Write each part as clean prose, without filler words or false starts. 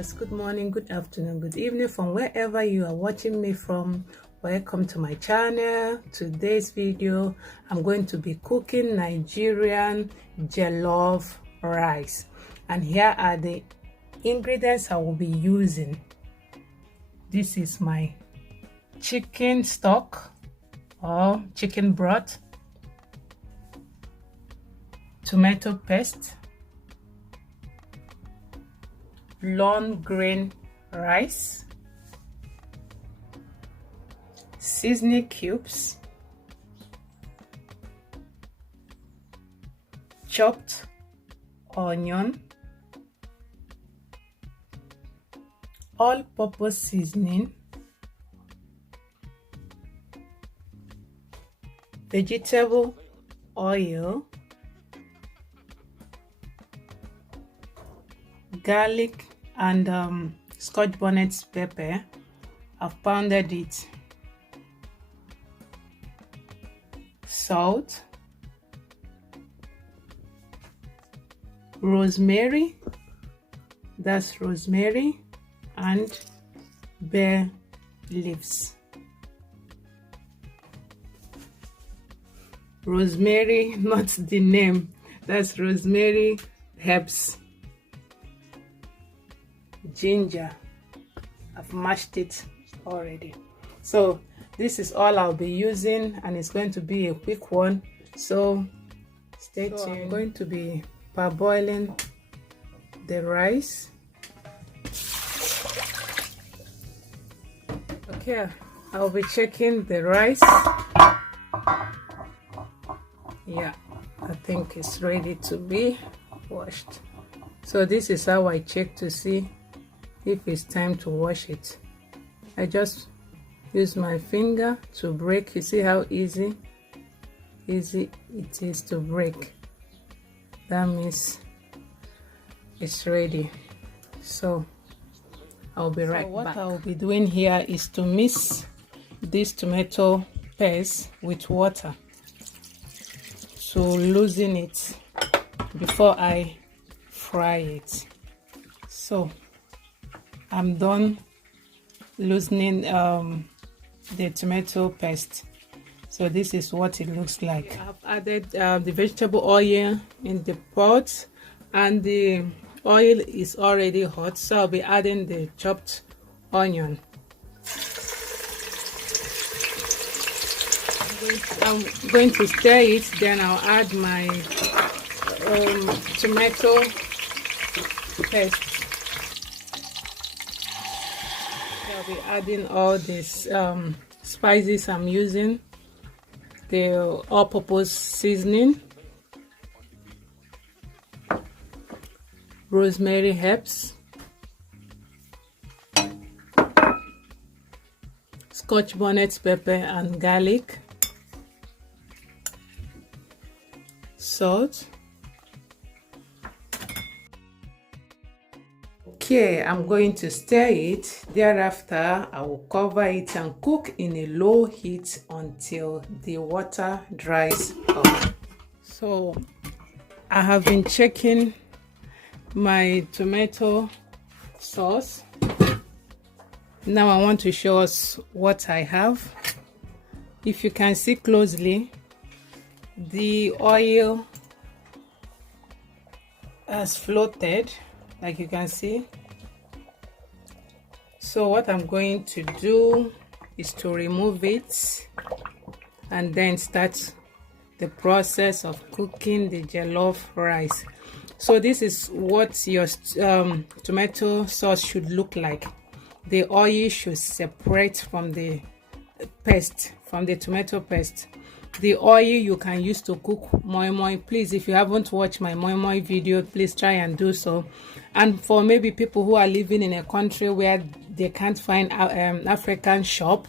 viewers, good morning, good afternoon, good evening from wherever you are watching me from. Welcome to my channel. Today's video I'm going to be cooking Nigerian jollof rice, and here are the ingredients I will be using. This is my chicken stock or chicken broth, tomato paste, long grain rice, seasoning cubes, chopped onion, all-purpose seasoning, vegetable oil, garlic and Scotch bonnet pepper. I've pounded it, salt, rosemary, that's rosemary, and bay leaves. Rosemary, not the name, that's rosemary herbs. Ginger, I've mashed it already. So this is all I'll be using, and it's going to be a quick one, so stay tuned. I'm going to be parboiling the rice. Okay, I'll be checking the rice. Yeah, I think it's ready to be washed. So this is how I check to see if it's time to wash it. I just use my finger to break. You see how easy it is to break. That means it's ready. So I'll be right back. What I'll be doing here is to mix this tomato paste with water to loosen it before I fry it. So I'm done loosening the tomato paste. So this is what it looks like. I've added the vegetable oil in the pot, and the oil is already hot, so I'll be adding the chopped onion. I'm going to stir it, then I'll add my tomato paste. I'll be adding all these spices I'm using, the all-purpose seasoning, rosemary herbs, Scotch bonnet pepper and garlic, salt. Okay, I'm going to stir it. Thereafter, I will cover it and cook in a low heat until the water dries up. So I have been checking my tomato sauce. Now I want to show us what I have. If you can see closely, the oil has floated, like you can see. So what I'm going to do is to remove it and then start the process of cooking the jollof rice. So this is what your tomato sauce should look like. The oil should separate from the paste, from the tomato paste. The oil you can use to cook moi moi. Please, if you haven't watched my moi moi video, please try and do so. And for maybe people who are living in a country where they can't find African shop,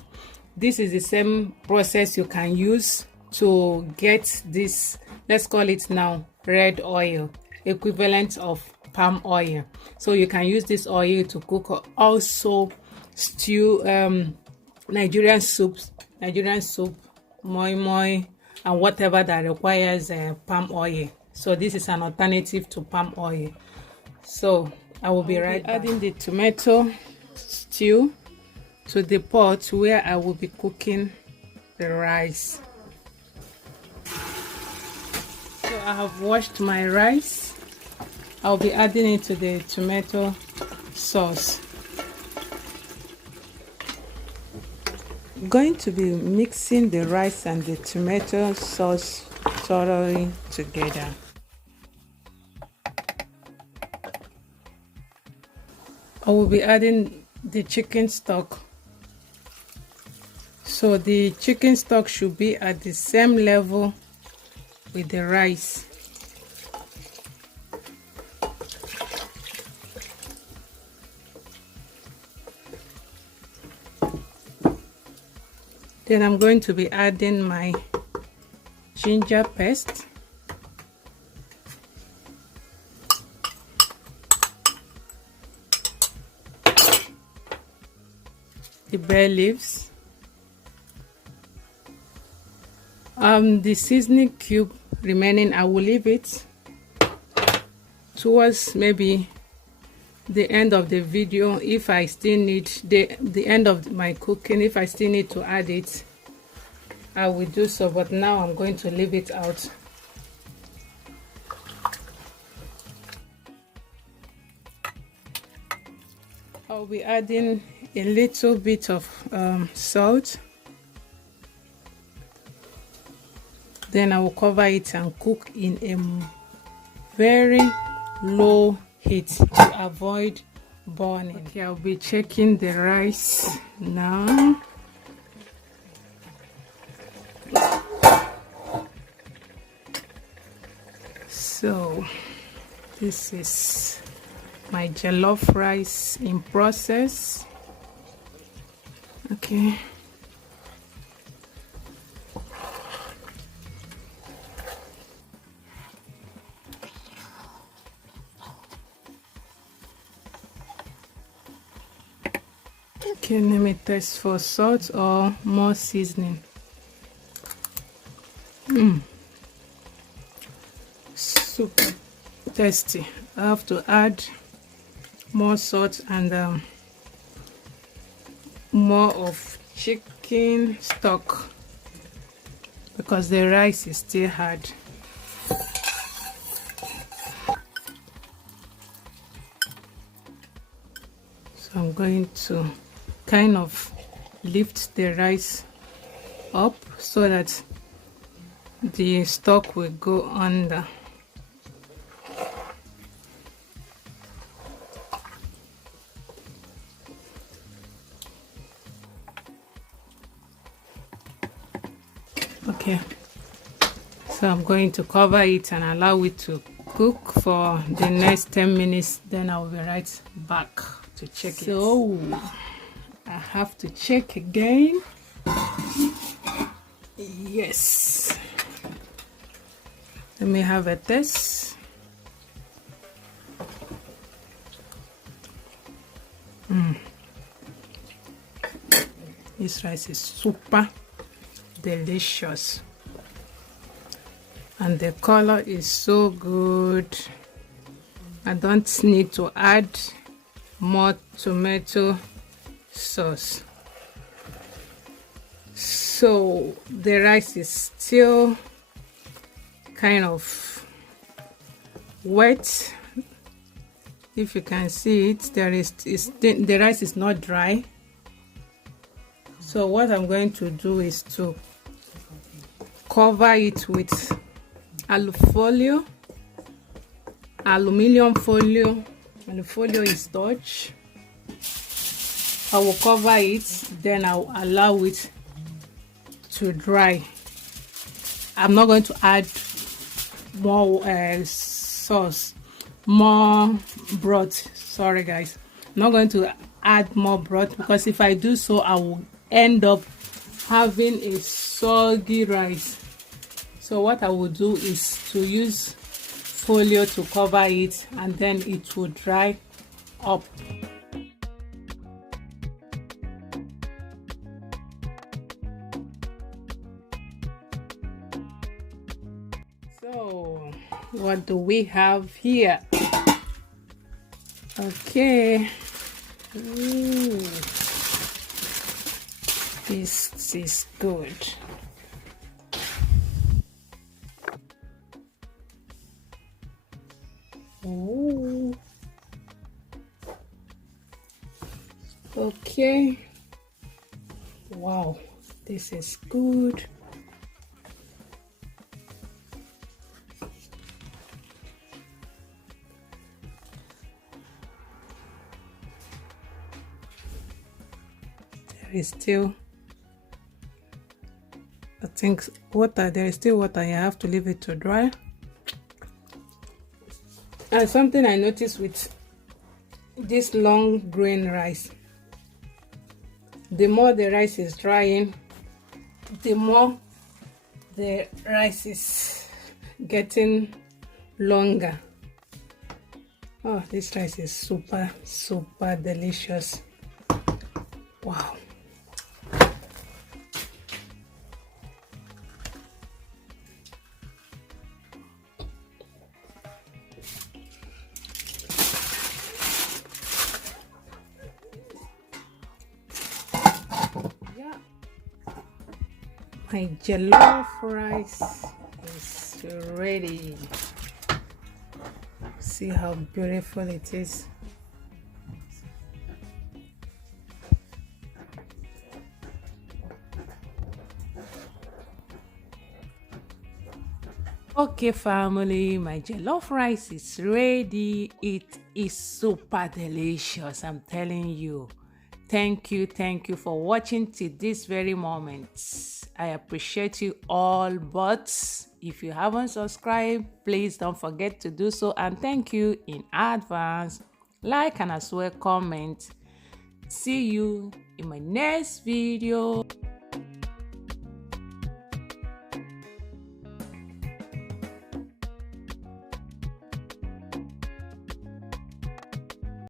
this is the same process you can use to get this, let's call it now red oil, equivalent of palm oil. So you can use this oil to cook also stew, Nigerian soup, moi moi, and whatever that requires palm oil. So this is an alternative to palm oil. So I will be adding the tomato stew to the pot where I will be cooking the rice. So I have washed my rice. I'll be adding it to the tomato sauce. I'm going to be mixing the rice and the tomato sauce thoroughly together. I will be adding the chicken stock. So the chicken stock should be at the same level with the rice. Then I'm going to be adding my ginger paste, the bay leaves, the seasoning cube remaining. I will leave it towards maybe the end of the video. If I still need the end of my cooking, if I still need to add it, I will do so, but now I'm going to leave it out. I'll be adding a little bit of salt. Then I will cover it and cook in a very low heat to avoid burning. Okay, I'll be checking the rice now. So this is my jollof rice in process. Okay. Okay, let me test for salt or more seasoning. Super tasty. I have to add more salt and more of chicken stock because the rice is still hard. So I'm going to kind of lift the rice up so that the stock will go under. Okay, so I'm going to cover it and allow it to cook for the next 10 minutes. Then I'll be right back to check it. So I have to check again. Yes, let me have a test. This rice is super delicious and the color is so good. I don't need to add more tomato sauce. So the rice is still kind of wet. If you can see it, the rice is not dry. So what I'm going to do is to cover it with aluminum folio. And the folio is Dutch. I will cover it, then I'll allow it to dry. I'm not going to add more sauce, more broth. Sorry guys, I'm not going to add more broth because if I do so, I will end up having a soggy rice. So what I will do is to use folio to cover it and then it will dry up. So what do we have here? Okay. Ooh. This is good. Ooh. Okay. Wow, this is good. There is still, I think, water. There is still water. You have to leave it to dry. And something I noticed with this long grain rice, the more the rice is drying, the more the rice is getting longer. Oh, this rice is super delicious. Wow. Yeah, my jollof rice is ready. See how beautiful it is. Okay, family, my jollof rice is ready. It is super delicious, I'm telling you. Thank you for watching till this very moment. I appreciate you all, but if you haven't subscribed, please don't forget to do so, and thank you in advance. Like and as well comment. See you in my next video.